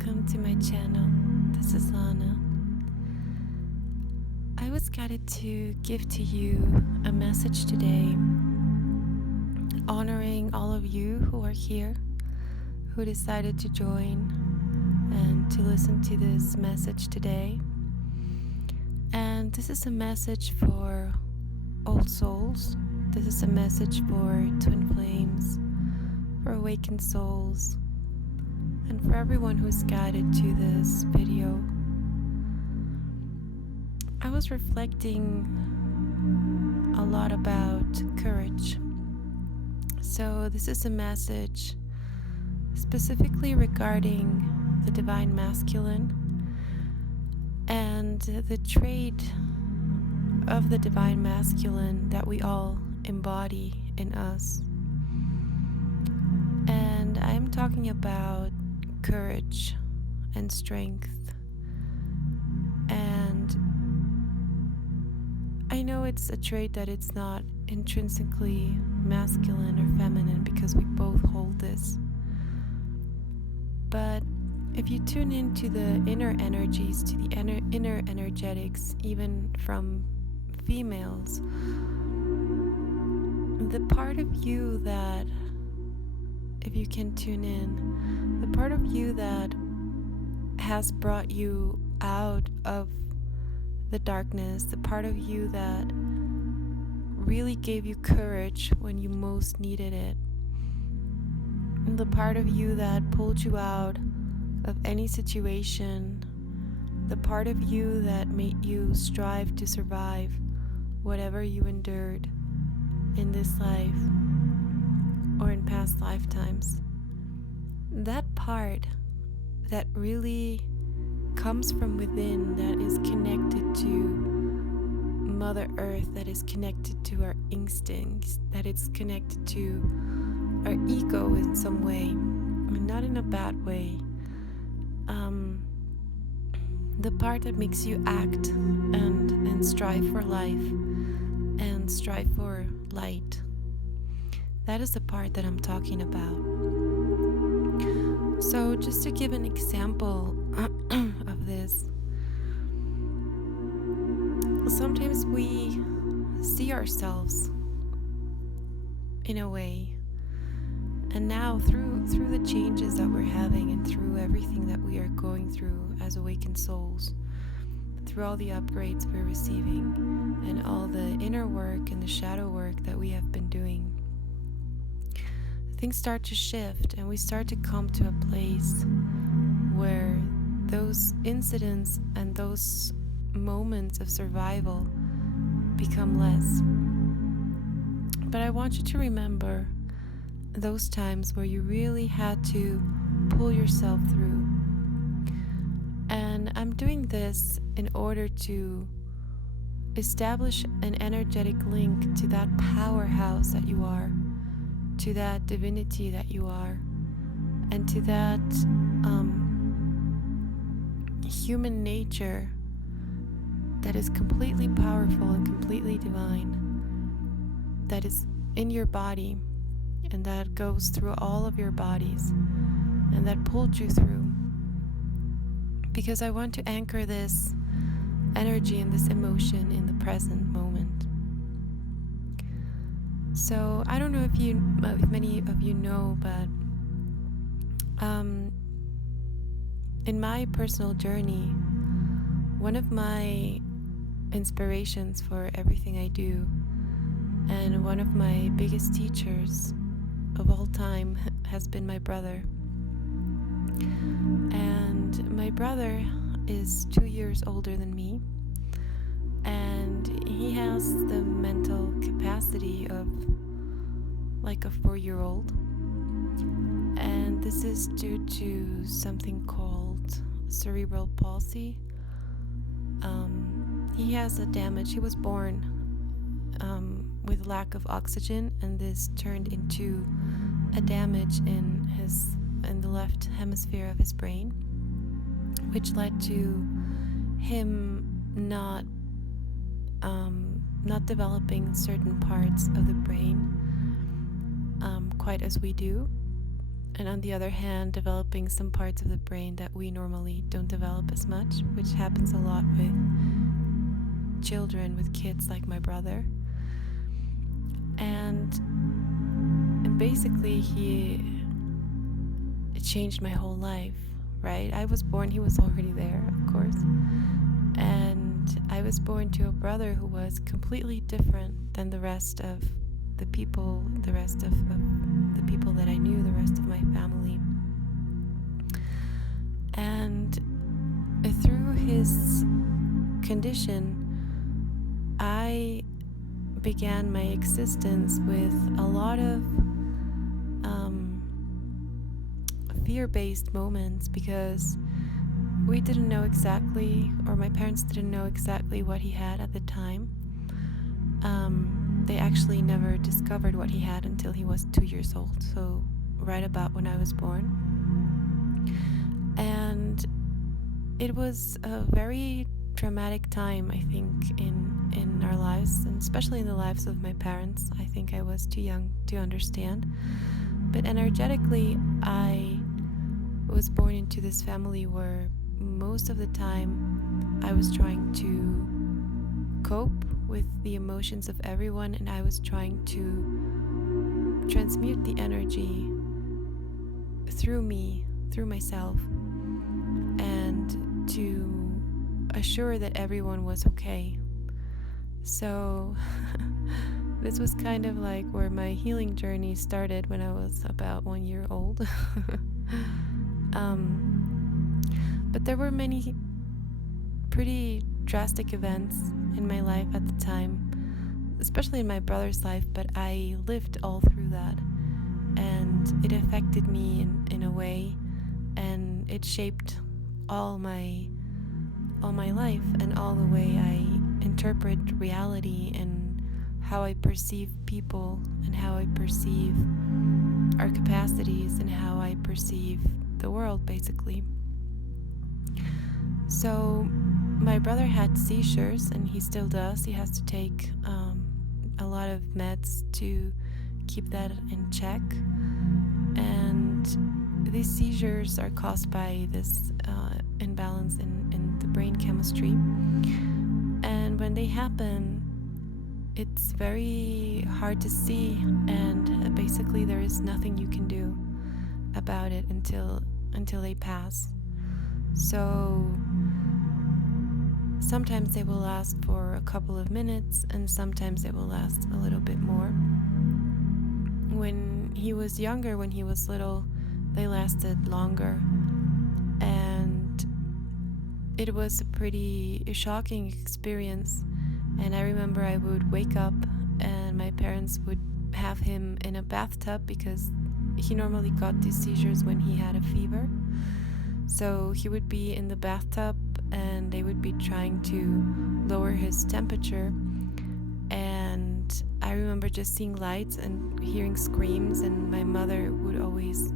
welcome to my channel. This is Lana. I was guided to give to you a message today, honoring all of you who are here, who decided to join and to listen to this message today. And this is a message for old souls. This is a message for twin flames, for awakened souls, and for everyone who's guided to this video. I was reflecting a lot about courage. So this is a message specifically regarding the divine masculine and the trait of the divine masculine that we all embody in us. And I'm talking about courage and strength. And I know it's a trait that it's not intrinsically masculine or feminine because we both hold this. But if you tune into the inner energies, to the inner energetics, even from females, the part of you that, if you can tune in, the part of you that has brought you out of the darkness, the part of you that really gave you courage when you most needed it, and the part of you that pulled you out of any situation, the part of you that made you strive to survive whatever you endured in this life or in past lifetimes. That part that really comes from within, that is connected to Mother Earth, that is connected to our instincts, that is connected to our ego in some way, not in a bad way. The part that makes you act and strive for life and strive for light. That is the part that I'm talking about. So just to give an example of this, sometimes we see ourselves in a way, and now through the changes that we're having and through everything that we are going through as awakened souls, through all the upgrades we're receiving and all the inner work and the shadow work that we have been doing, things start to shift and we start to come to a place where those incidents and those moments of survival become less. But I want you to remember those times where you really had to pull yourself through. And I'm doing this in order to establish an energetic link to that powerhouse that you are, to that divinity that you are, and to that human nature that is completely powerful and completely divine, that is in your body and that goes through all of your bodies and that pulled you through. Because I want to anchor this energy and this emotion in the present moment. So I don't know if many of you know, but in my personal journey, one of my inspirations for everything I do, and one of my biggest teachers of all time, has been my brother. And my brother is 2 years older than me, and he has the mental capacity of like a 4-year-old, and this is due to something called cerebral palsy. He has a damage. He was born with lack of oxygen, and this turned into a damage in the left hemisphere of his brain, which led to him not developing certain parts of the brain quite as we do. and on the other hand, developing some parts of the brain that we normally don't develop as much, which happens a lot with children, with kids like my brother. And basically, it changed my whole life, right? I was born, he was already there, of course. And I was born to a brother who was completely different than the rest of the people, the rest of the people that I knew, the rest of my family. And through his condition, I began my existence with a lot of fear-based moments, because we didn't know exactly, or my parents didn't know exactly what he had at the time. They actually never discovered what he had until he was 2 years old, so right about when I was born. And it was a very traumatic time, I think, in our lives, and especially in the lives of my parents. I think I was too young to understand. But energetically, I was born into this family where most of the time I was trying to cope with the emotions of everyone, and I was trying to transmute the energy through me, through myself, and to assure that everyone was okay. So this was kind of like where my healing journey started when I was about 1 year old. But there were many pretty drastic events in my life at the time, especially in my brother's life, but I lived all through that, and it affected me in a way, and it shaped all my life and all the way I interpret reality and how I perceive people and how I perceive our capacities and how I perceive the world, basically. So my brother had seizures, and he still does. He has to take a lot of meds to keep that in check. And these seizures are caused by this imbalance in the brain chemistry. And when they happen, it's very hard to see, and basically there is nothing you can do about it until they pass. So sometimes they will last for a couple of minutes, and sometimes it will last a little bit more. When he was younger, when he was little, they lasted longer, and it was a pretty shocking experience. And I remember I would wake up and my parents would have him in a bathtub, because he normally got these seizures when he had a fever. So he would be in the bathtub and they would be trying to lower his temperature. And I remember just seeing lights and hearing screams, and my mother would always,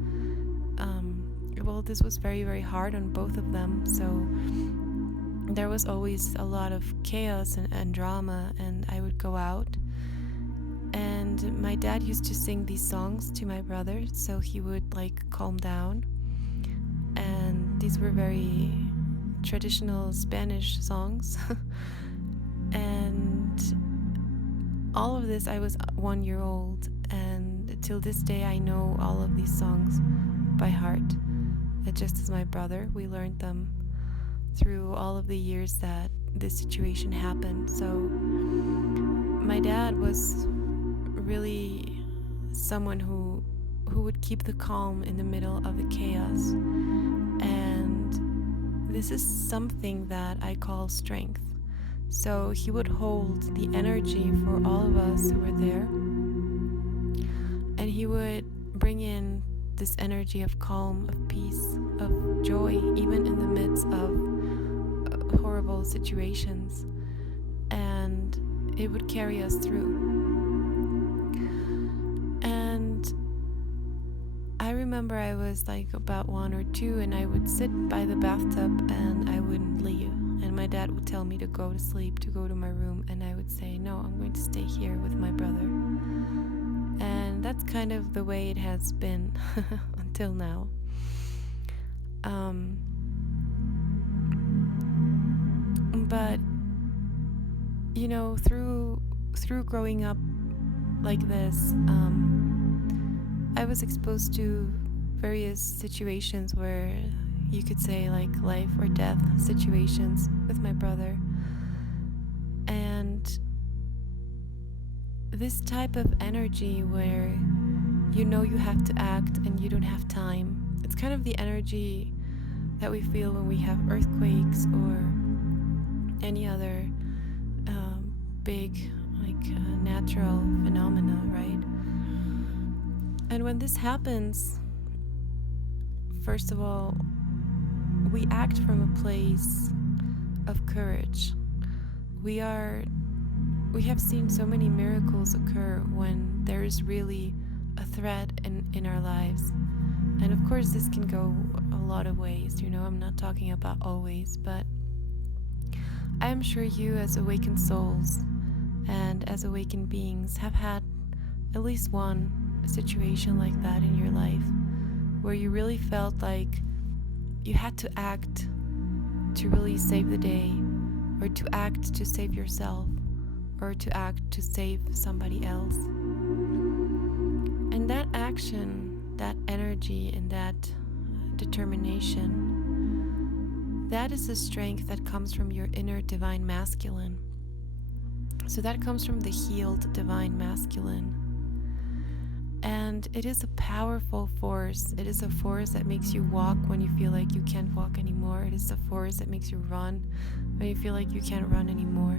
this was very, very hard on both of them. So there was always a lot of chaos and drama, and I would go out. And my dad used to sing these songs to my brother, so he would like calm down. And these were very traditional Spanish songs. And all of this, I was 1 year old, and till this day I know all of these songs by heart. Just as my brother, we learned them through all of the years that this situation happened. So my dad was really someone who would keep the calm in the middle of the chaos. And this is something that I call strength. So he would hold the energy for all of us who were there, and he would bring in this energy of calm, of peace, of joy, even in the midst of horrible situations, and it would carry us through. And I remember I was like about 1 or 2, and I would sit by the bathtub and I wouldn't leave, and my dad would tell me to go to sleep, to go to my room, and I would say, no, I'm going to stay here with my brother. And that's kind of the way it has been till now. But you know, through growing up like this, I was exposed to various situations where you could say like life or death situations with my brother. And this type of energy where you know you have to act and you don't have time, it's kind of the energy that we feel when we have earthquakes or any other big natural phenomena, right? And when this happens, first of all, we act from a place of courage. We have seen so many miracles occur when there is really a threat in our lives. And of course this can go a lot of ways, you know, I'm not talking about always, but I am sure you as awakened souls and as awakened beings have had at least one situation like that in your life where you really felt like you had to act to really save the day, or to act to save yourself, or to act to save somebody else. And that action, that energy, and that determination, that is the strength that comes from your inner divine masculine. So that comes from the healed divine masculine. And it is a powerful force. It is a force that makes you walk when you feel like you can't walk anymore. It is a force that makes you run when you feel like you can't run anymore.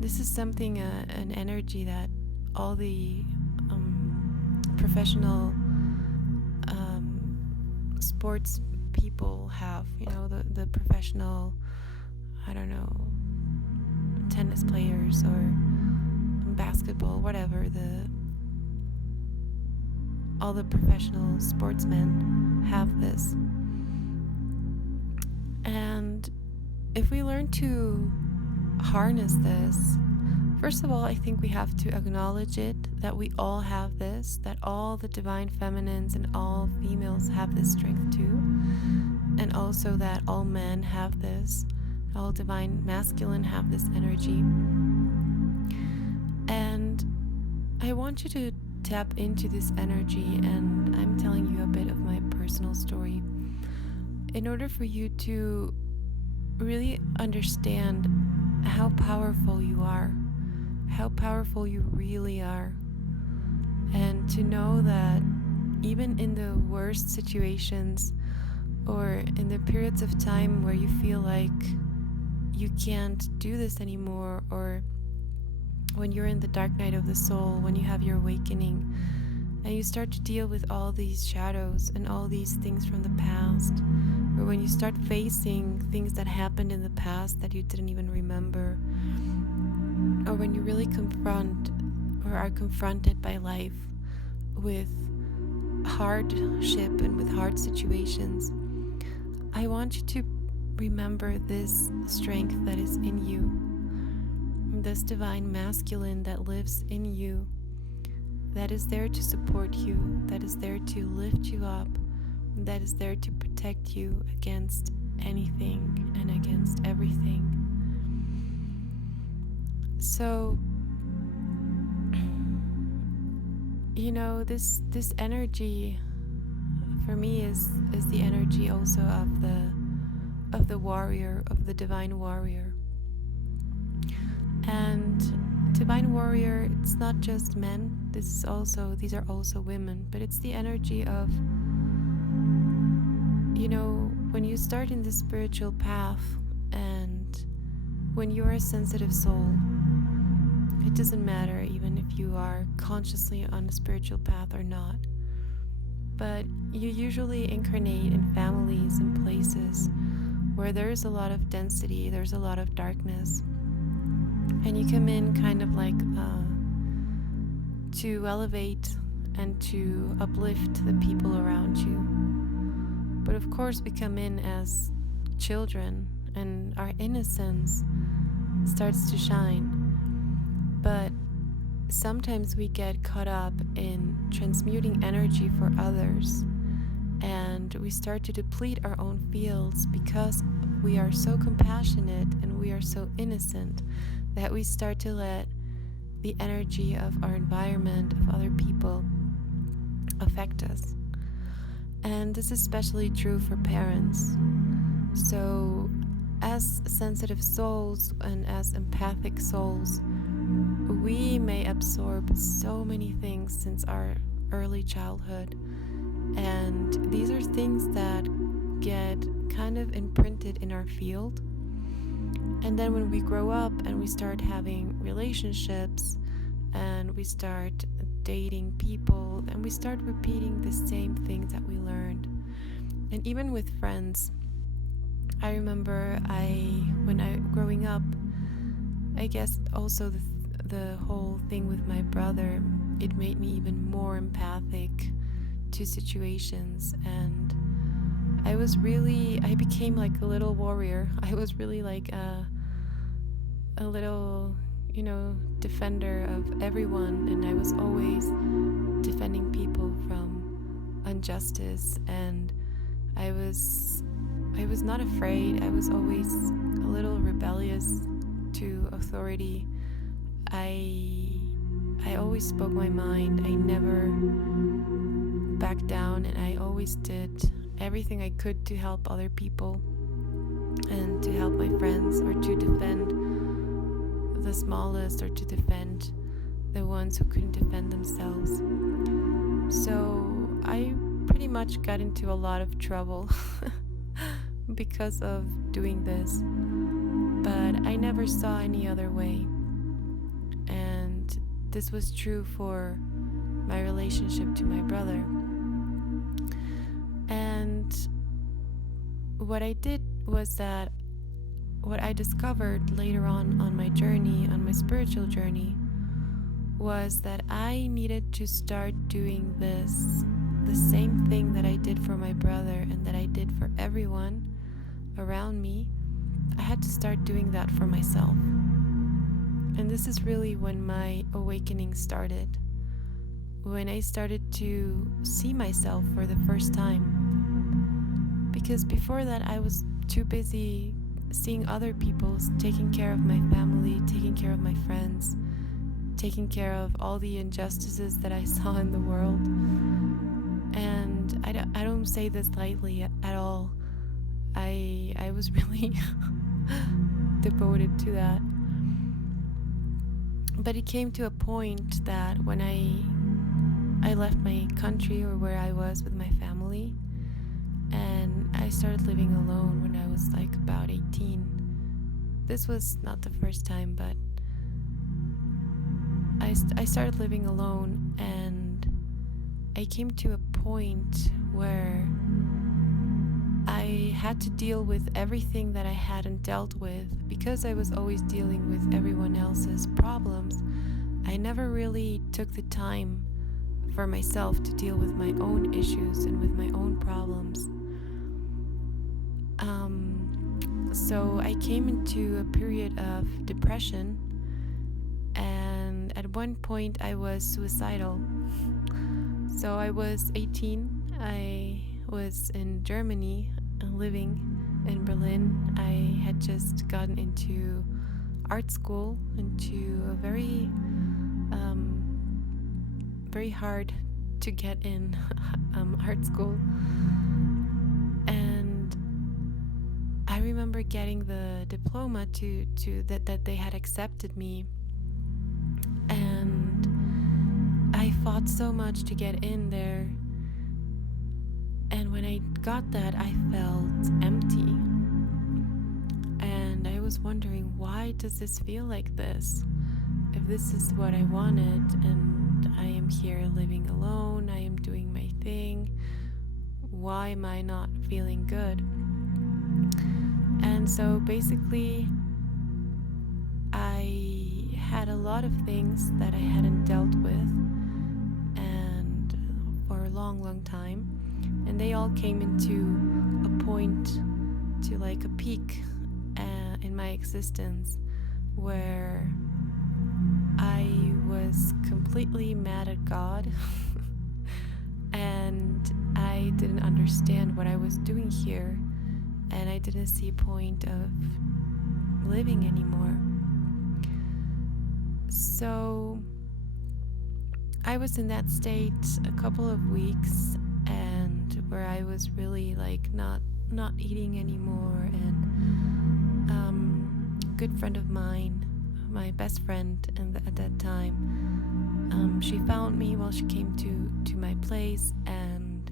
This is something, an energy that all the professional sports people have. You know, the professional, I don't know, tennis players or basketball, whatever, all the professional sportsmen have this. And if we learn to harness this, first of all, I think we have to acknowledge it, that we all have this, that all the divine feminines and all females have this strength too, and also that all men have this, all divine masculine have this energy. And I want you to tap into this energy, and I'm telling you a bit of my personal story in order for you to really understand how powerful you are, how powerful you really are, and to know that even in the worst situations or in the periods of time where you feel like you can't do this anymore, or when you're in the dark night of the soul, when you have your awakening and you start to deal with all these shadows and all these things from the past, or when you start facing things that happened in the past that you didn't even remember, or when you really confront or are confronted by life with hardship and with hard situations, I want you to remember this strength that is in you, this divine masculine that lives in you, that is there to support you, that is there to lift you up, that is there to protect you against anything and against everything. So, you know, this energy for me is the energy also of the warrior, of the divine warrior. And divine warrior, it's not just men, these are also women, but it's the energy of, you know, when you start in the spiritual path and when you're a sensitive soul, it doesn't matter even if you are consciously on a spiritual path or not, but you usually incarnate in families and places where there's a lot of density, there's a lot of darkness. And you come in kind of like to elevate and to uplift the people around you. But of course we come in as children and our innocence starts to shine. But sometimes we get caught up in transmuting energy for others we start to deplete our own fields because we are so compassionate and we are so innocent that we start to let the energy of our environment, of other people, affect us. And this is especially true for parents. So, as sensitive souls and as empathic souls, we may absorb so many things since our early childhood. And these are things that get kind of imprinted in our field. And then when we grow up and we start having relationships and we start dating people and we start repeating the same things that we learned. And even with friends, I remember growing up, I guess also the whole thing with my brother, it made me even more empathic to situations, and I became like a little warrior. I was really like a little, defender of everyone, and I was always defending people from injustice, and I was not afraid. I was always a little rebellious to authority. I always spoke my mind. I never backed down, and I always did everything I could to help other people and to help my friends, or to defend the smallest, or to defend the ones who couldn't defend themselves. So I pretty much got into a lot of trouble because of doing this, but I never saw any other way. And this was true for my relationship to my brother. And what I did was that what I discovered later on my journey, on my spiritual journey, was that I needed to start doing the same thing that I did for my brother and that I did for everyone around me. I had to start doing that for myself. And this is really when my awakening started, when I started to see myself for the first time. Because before that, I was too busy seeing other people, taking care of my family, taking care of my friends, taking care of all the injustices that I saw in the world. And I don't say this lightly at all. I was really devoted to that. But it came to a point that when I left my country, or where I was with my family, and I started living alone when I was like about 18. This was not the first time, but I started living alone, and I came to a point where I had to deal with everything that I hadn't dealt with. Because I was always dealing with everyone else's problems, I never really took the time for myself to deal with my own issues and with my own problems. So I came into a period of depression, and at one point I was suicidal. So I was 18, I was in Germany, living in Berlin. I had just gotten into art school, into a very hard to get in art school. And I remember getting the diploma to that they had accepted me, and I fought so much to get in there. And when I got that, I felt empty. And I was wondering, why does this feel like this? If this is what I wanted, and I am here living alone, I am doing my thing, why am I not feeling good? And so basically, I had a lot of things that I hadn't dealt with, and for a long time. And they all came into a point, to like a peak in my existence, where I was completely mad at God and I didn't understand what I was doing here, and I didn't see a point of living anymore. So I was in that state a couple of weeks, and where I was really like not eating anymore. And a good friend of mine, my best friend at that time, she found me while she came to my place, and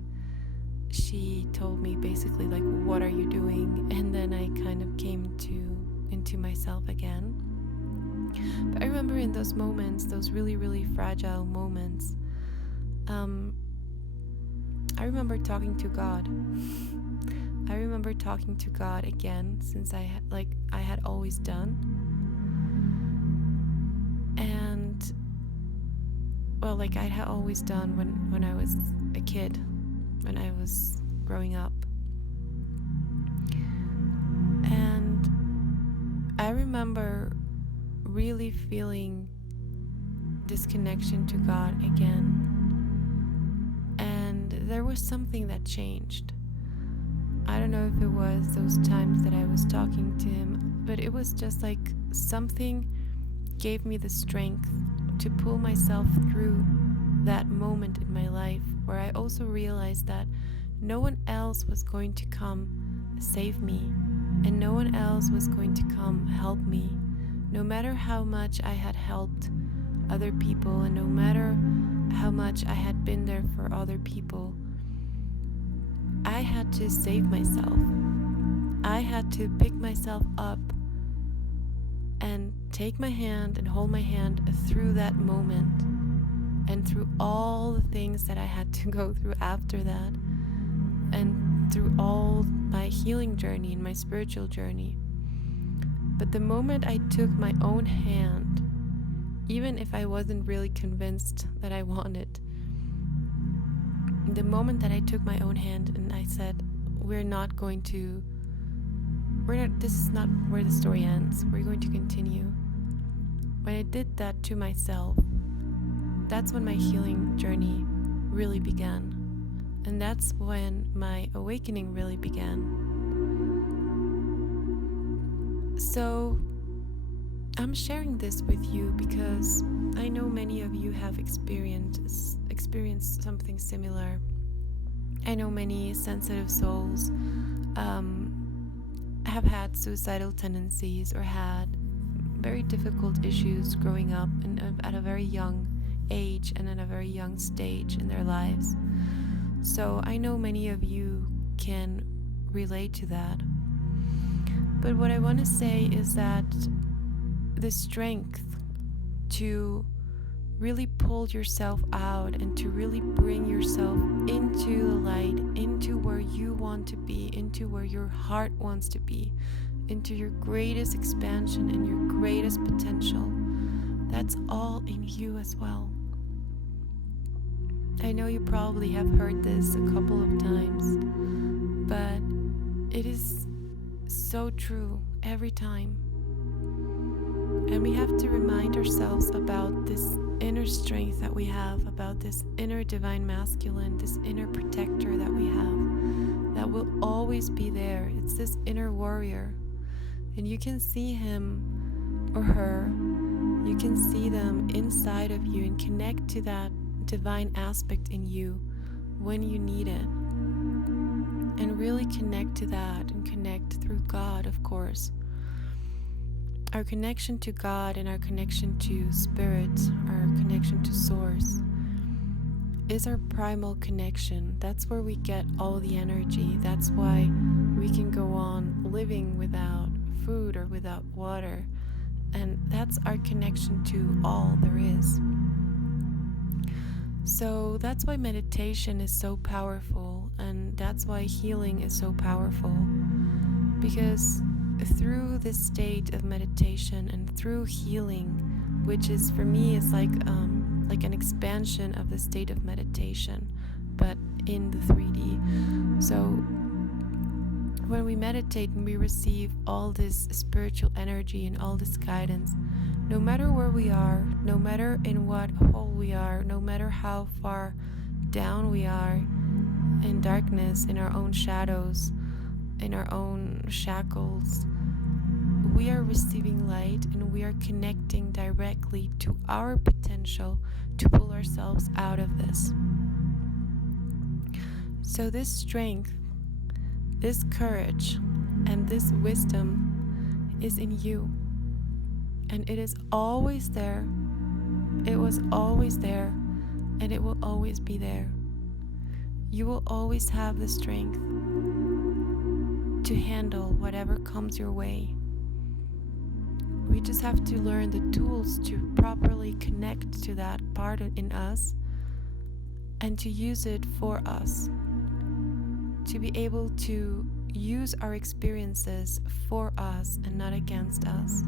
she told me basically like, what are you doing? And then I kind of came into myself again. But I remember in those moments, those really, really fragile moments, I remember talking to God. I remember talking to God again, since I had always done. And well, like I had always done when I was a kid, when I was growing up. And I remember really feeling this connection to God again. And there was something that changed. I don't know if it was those times that I was talking to him, but it was just like something gave me the strength to pull myself through that moment in my life, where I also realized that no one else was going to come save me, and no one else was going to come help me. No matter how much I had helped other people, and no matter how much I had been there for other people, I had to save myself. I had to pick myself up and take my hand and hold my hand through that moment, and through all the things that I had to go through after that, and through all my healing journey and my spiritual journey. But the moment I took my own hand, even if I wasn't really convinced that I wanted, the moment that I took my own hand and I said, this is not where the story ends, we're going to continue. When I did that to myself, that's when my healing journey really began. And that's when my awakening really began. So I'm sharing this with you because I know many of you have experienced something similar. I know many sensitive souls have had suicidal tendencies or had very difficult issues growing up at a very young age and at a very young stage in their lives. So I know many of you can relate to that. But what I want to say is that the strength to really pull yourself out and to really bring yourself into the light, into where you want to be, into where your heart wants to be, into your greatest expansion and your greatest potential, that's all in you as well. I know you probably have heard this a couple of times, but it is so true every time. And we have to remind ourselves about this inner strength that we have, about this inner divine masculine, this inner protector that we have, that will always be there. It's this inner warrior. And you can see him or her, you can see them inside of you and connect to that divine aspect in you when you need it. And really connect to that, and connect through God, of course. Our connection to God and our connection to Spirit, our connection to Source, is our primal connection. That's where we get all the energy. That's why we can go on living without food or without water. And that's our connection to all there is. So that's why meditation is so powerful, and that's why healing is so powerful. Because through this state of meditation and through healing, which is for me is like an expansion of the state of meditation, but in the 3D. So when we meditate and we receive all this spiritual energy and all this guidance, no matter where we are, no matter in what hole we are, no matter how far down we are, in darkness, in our own shadows, in our own shackles, we are receiving light and we are connecting directly to our potential to pull ourselves out of this. So this strength, this courage, and this wisdom is in you. And it is always there. It was always there, and it will always be there. You will always have the strength to handle whatever comes your way. We just have to learn the tools to properly connect to that part in us and to use it for us. To be able to use our experiences for us and not against us.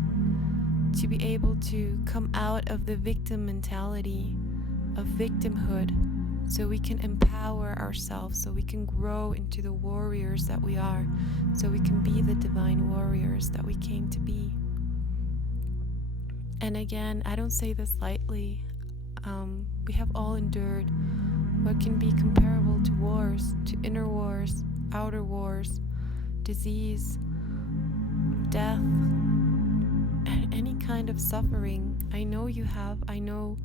To be able to come out of the victim mentality of victimhood so we can empower ourselves, so we can grow into the warriors that we are, so we can be the divine warriors that we came to be. And again, I don't say this lightly. We have all endured what can be comparable to wars, to inner wars, outer wars, disease, death, and any kind of suffering. I know you have. I know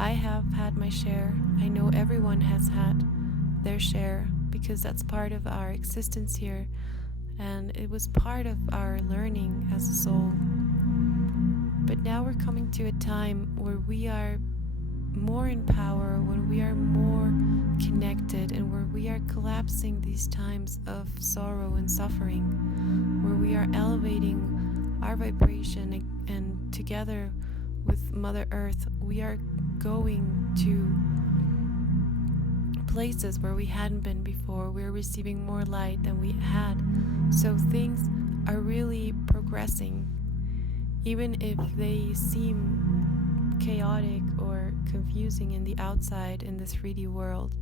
I have had my share. I know everyone has had their share because that's part of our existence here, and it was part of our learning as a soul. But now we're coming to a time where we are more in power, when we are more connected, and where we are collapsing these times of sorrow and suffering, where we are elevating our vibration, and together with Mother Earth, we are going to places where we hadn't been before. We're receiving more light than we had. So things are really progressing, even if they seem chaotic or confusing in the outside, in the 3D world.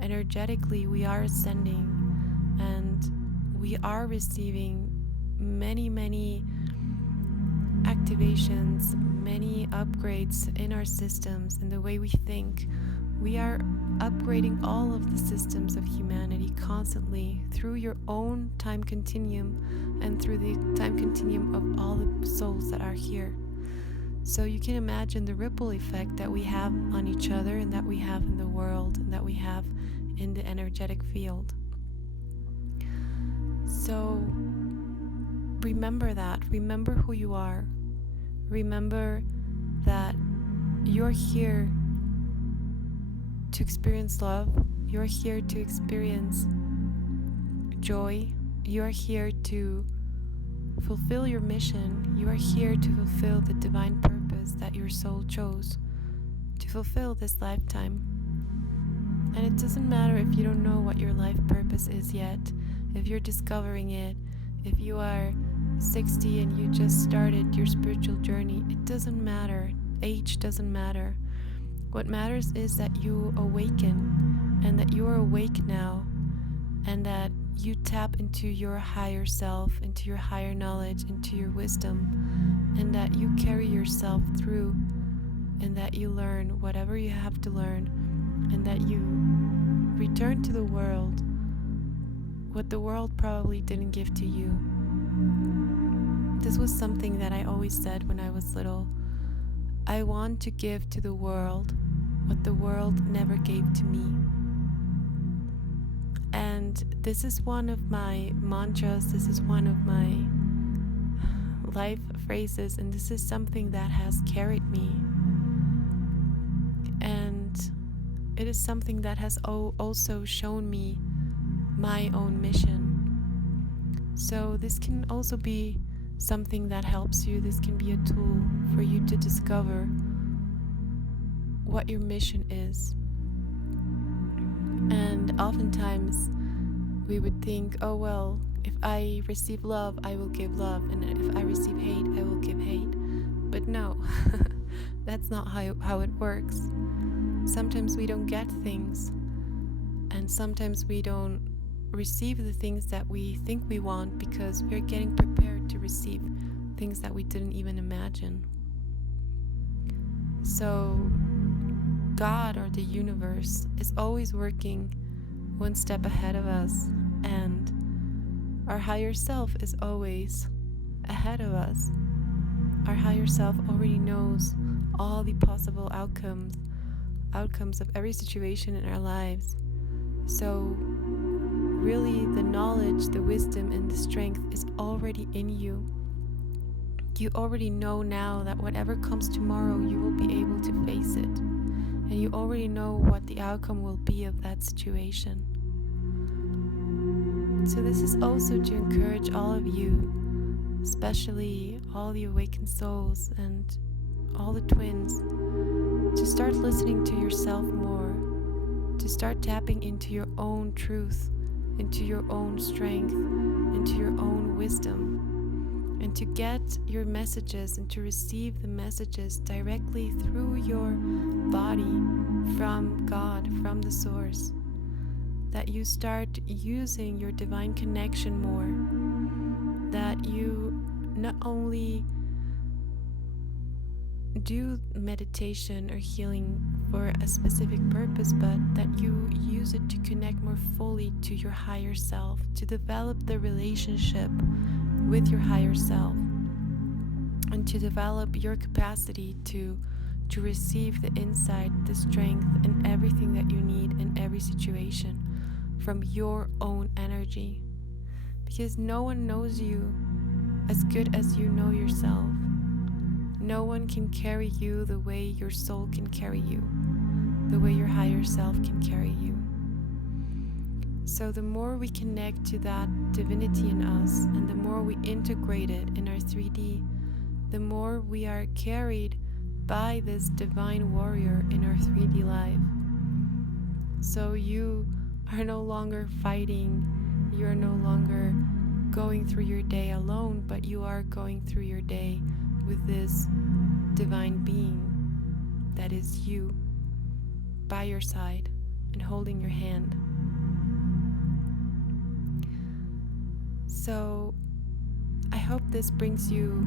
Energetically, we are ascending, and we are receiving many activations, many upgrades in our systems, in the way we think. We are upgrading all of the systems of humanity constantly through your own time continuum and through the time continuum of all the souls that are here. So you can imagine the ripple effect that we have on each other, and that we have in the world, and that we have in the energetic field. So remember that. Remember who you are. Remember that you're here to experience love. You're here to experience joy. You're here to fulfill your mission. You are here to fulfill the divine purpose that your soul chose to fulfill this lifetime. And it doesn't matter if you don't know what your life purpose is yet, if you're discovering it, if you are 60 and you just started your spiritual journey. It doesn't matter. Age doesn't matter. What matters is that you awaken, and that you are awake now, and that you tap into your higher self, into your higher knowledge, into your wisdom, and that you carry yourself through, and that you learn whatever you have to learn, and that you return to the world what the world probably didn't give to you. This was something that I always said when I was little. I want to give to the world what the world never gave to me. And this is one of my mantras, this is one of my life phrases, and this is something that has carried me. And it is something that has also shown me my own mission. So this can also be something that helps you. This can be a tool for you to discover what your mission is. And oftentimes we would think, oh well, if I receive love, I will give love, and if I receive hate, I will give hate. But no, that's not how it works. Sometimes we don't get things, and sometimes we don't receive the things that we think we want because we're getting prepared to receive things that we didn't even imagine. So God, or the universe, is always working one step ahead of us, and our higher self is always ahead of us. Our higher self already knows all the possible outcomes of every situation in our lives. So really, the knowledge, the wisdom, and the strength is already in you. You already know now that whatever comes tomorrow, you will be able to face it. And you already know what the outcome will be of that situation. So this is also to encourage all of you, especially all the awakened souls and all the twins, to start listening to yourself more, to start tapping into your own truth, into your own strength, into your own wisdom, and to get your messages and to receive the messages directly through your body from God, from the source. That you start using your divine connection more, that you not only do meditation or healing for a specific purpose, but that you use it to connect more fully to your higher self, to develop the relationship with your higher self, and to develop your capacity to receive the insight, the strength, and everything that you need in every situation from your own energy. Because no one knows you as good as you know yourself. No one can carry you the way your soul can carry you, the way your higher self can carry you. So the more we connect to that divinity in us, and the more we integrate it in our 3D, the more we are carried by this divine warrior in our 3D life. So you are no longer fighting, you are no longer going through your day alone, but you are going through your day with this divine being that is you, by your side and holding your hand. So I hope this brings you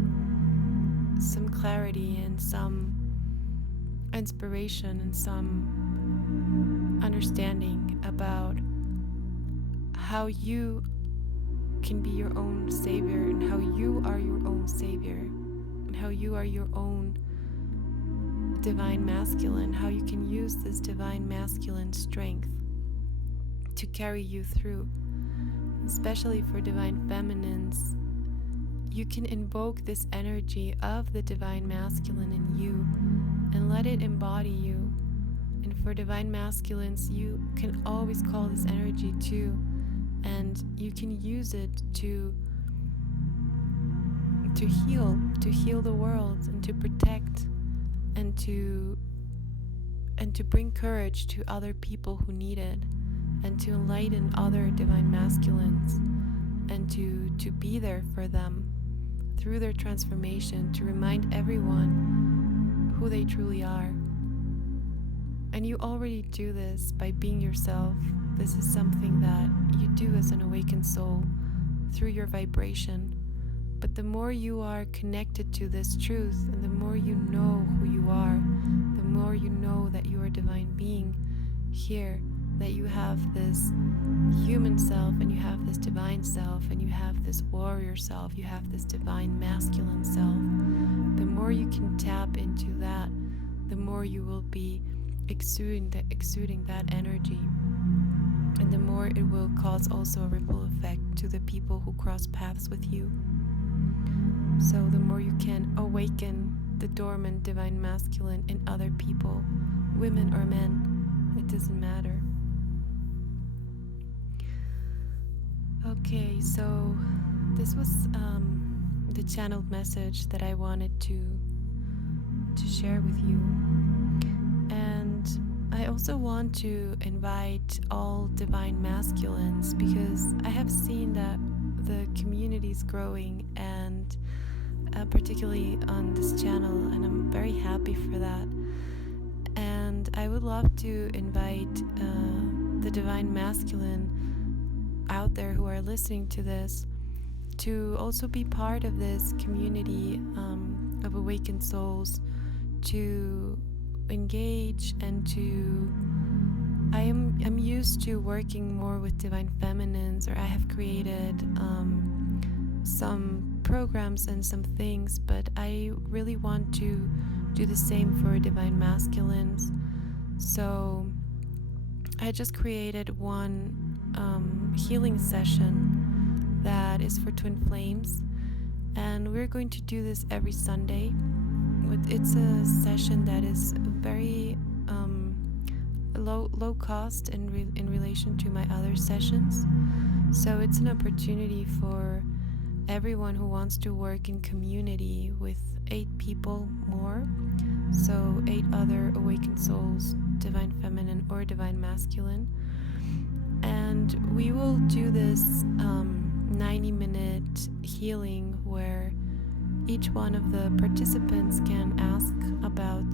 some clarity and some inspiration and some understanding about how you can be your own savior, and how you are your own savior, and how you are your own divine masculine, how you can use this divine masculine strength to carry you through. Especially for divine feminines, you can invoke this energy of the divine masculine in you and let it embody you. And for divine masculines, you can always call this energy too, and you can use it to heal the world, and to protect, and to bring courage to other people who need it, and to enlighten other divine masculines, and to be there for them through their transformation, to remind everyone who they truly are. And you already do this by being yourself. This is something that you do as an awakened soul through your vibration. But the more you are connected to this truth, and the more you know who you are, the more you know that you are a divine being here, that you have this human self, and you have this divine self, and you have this warrior self, you have this divine masculine self. The more you can tap into that, the more you will be exuding that energy, and the more it will cause also a ripple effect to the people who cross paths with you. So the more you can awaken the dormant divine masculine in other people, women or men, it doesn't matter. Okay, so this was the channeled message that I wanted to share with you. And I also want to invite all divine masculines, because I have seen that the community is growing, and particularly on this channel, and I'm very happy for that. And I would love to invite the divine masculine out there who are listening to this to also be part of this community of awakened souls, to engage and to I'm used to working more with divine feminines, or I have created some programs and some things, but I really want to do the same for divine masculines. So I just created one healing session that is for twin flames, and we're going to do this every Sunday. It's a session that is very low cost in relation to my other sessions. So it's an opportunity for everyone who wants to work in community with 8 people more. So 8 other awakened souls, divine feminine or divine masculine. And we will do this 90-minute healing where each one of the participants can ask about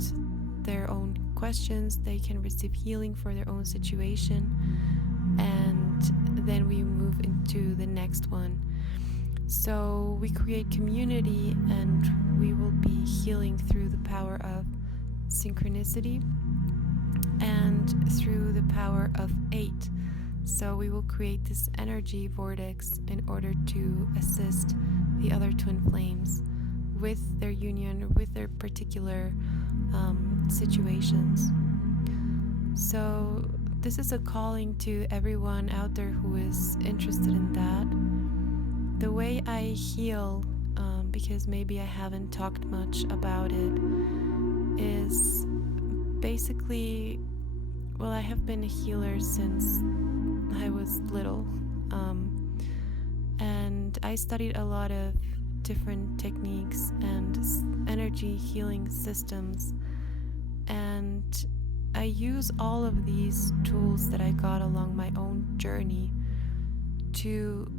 their own questions. They can receive healing for their own situation, and then we move into the next one. So we create community, and we will be healing through the power of synchronicity and through the power of 8. So we will create this energy vortex in order to assist the other twin flames with their union, with their particular situations. So this is a calling to everyone out there who is interested in that. The way I heal, because maybe I haven't talked much about it, is basically, well, I have been a healer since I was little, and I studied a lot of different techniques and energy healing systems, and I use all of these tools that I got along my own journey to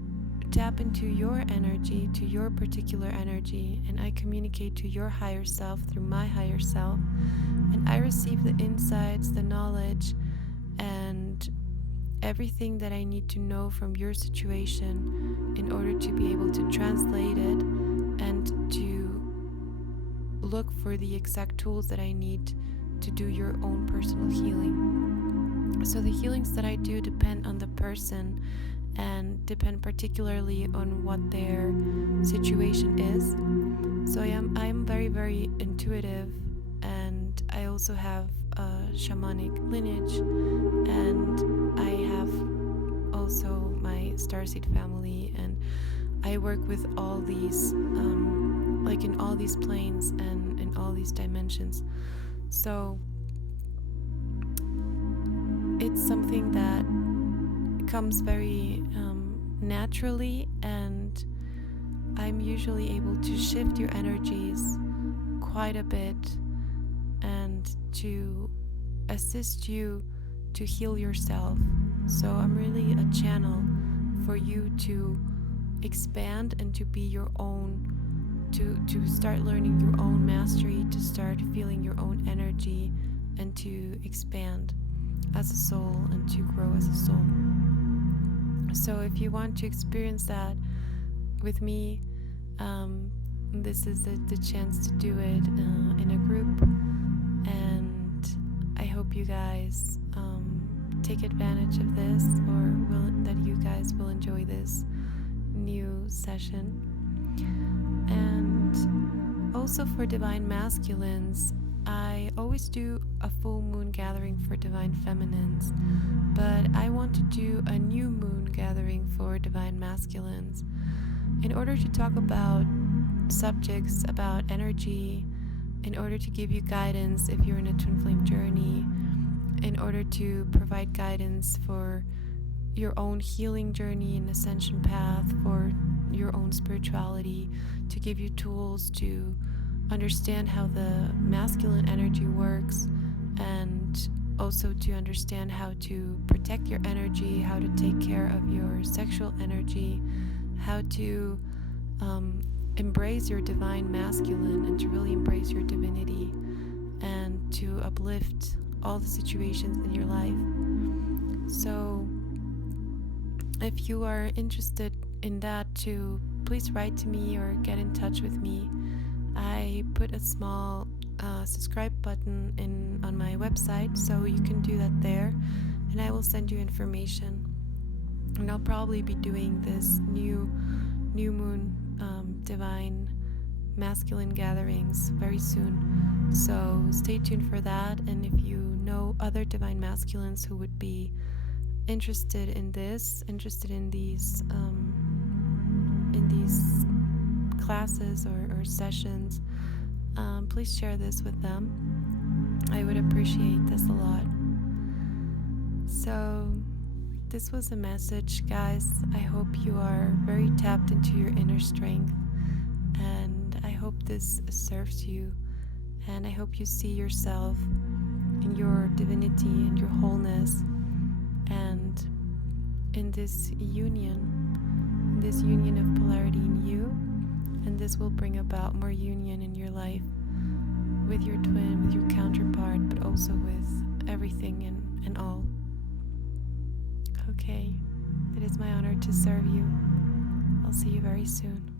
tap into your energy, to your particular energy, and I communicate to your higher self through my higher self, and I receive the insights, the knowledge, and everything that I need to know from your situation in order to be able to translate it and to look for the exact tools that I need to do your own personal healing. So the healings that I do depend on the person and depend particularly on what their situation is. So I am very, very intuitive, and I also have a shamanic lineage, and I have also my starseed family, and I work with all these like in all these planes and in all these dimensions. So it's something that comes very naturally, and I'm usually able to shift your energies quite a bit and to assist you to heal yourself. So I'm really a channel for you to expand and to be your own, to start learning your own mastery, to start feeling your own energy, and to expand as a soul and to grow as a soul. So if you want to experience that with me, this is the chance to do it in a group, and I hope you guys take advantage of this, or that you guys will enjoy this new session. And also for divine masculines, I always do a full moon gathering for divine feminines, but I want to do a new moon gathering for divine masculines in order to talk about subjects, about energy, in order to give you guidance if you're in a twin flame journey, in order to provide guidance for your own healing journey and ascension path, for your own spirituality, to give you tools to understand how the masculine energy works, and also to understand how to protect your energy, how to take care of your sexual energy, how to embrace your divine masculine and to really embrace your divinity, and to uplift all the situations in your life. So if you are interested in that too, please write to me or get in touch with me. I put a small subscribe button on my website, so you can do that there, and I will send you information. And I'll probably be doing this new moon divine masculine gatherings very soon. So stay tuned for that. And if you know other divine masculines who would be interested in these classes or sessions, please share this with them. I would appreciate this a lot. So this was a message, guys. I hope you are very tapped into your inner strength, and I hope this serves you, and I hope you see yourself in your divinity and your wholeness, and in this union of polarity in you, and this will bring about more union in your life with your twin, with your counterpart, but also with everything and all. Okay, it is my honor to serve you. I'll see you very soon.